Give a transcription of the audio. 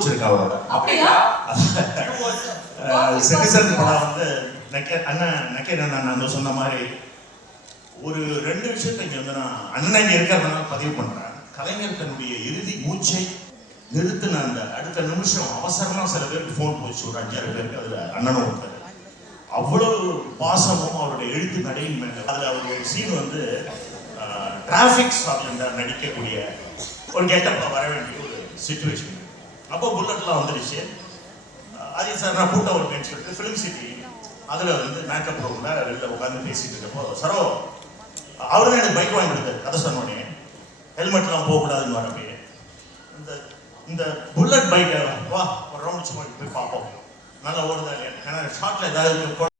வச்சிருக்கா அவரோட. அப்படியா? சிட்டிசன் படம் வந்து நக்கீரன் நான் சொன்ன மாதிரி ஒரு 2 விஷயத்தை இங்க வந்து நான் அண்ணன் இங்க இருக்கிறதுனால பதிவு பண்றேன். கலைஞர் தன்னுடைய இறுதி மூச்சை நிறுத்தின அந்த அடுத்த நிமிஷம் அவசரமா சில பேருக்கு போன் போச்சு, ஒரு 5-6 பேருக்கு. அதுல அண்ணனும் ஒருத்தர். அவ்வளவு பாசமும் அவருடைய எழுத்து நடையின் மேல. அதுல அவருடைய சீன் வந்து டிராபிக் ஸ்டாப்ல நடிக்கக்கூடிய ஒரு கெட்டப்பா வர வேண்டிய ஒரு சிச்சுவேஷன். அப்போ புல்லட்லாம் வந்துடுச்சு. அதே சார் நான் கூட்டம் வருவேன்னு சொல்லிட்டு ஃபிலிம் சிட்டி அதில் வந்து மேக்கப் ரூம்ல வெளில உட்காந்து பேசிட்டு இருக்கப்போ சரோ அவரு தான் எனக்கு பைக் வாங்கி கொடுத்தாரு. கதை சொன்னோடனே ஹெல்மெட்லாம் போகக்கூடாதுன்னு வரப்பே இந்த புல்லட் பைக்கை வா ஒரு ரவுண்ட் போய் பார்ப்போம் நல்லா ஓடுதா இல்லையா. ஏன்னா ஷார்ட்ல ஏதாவது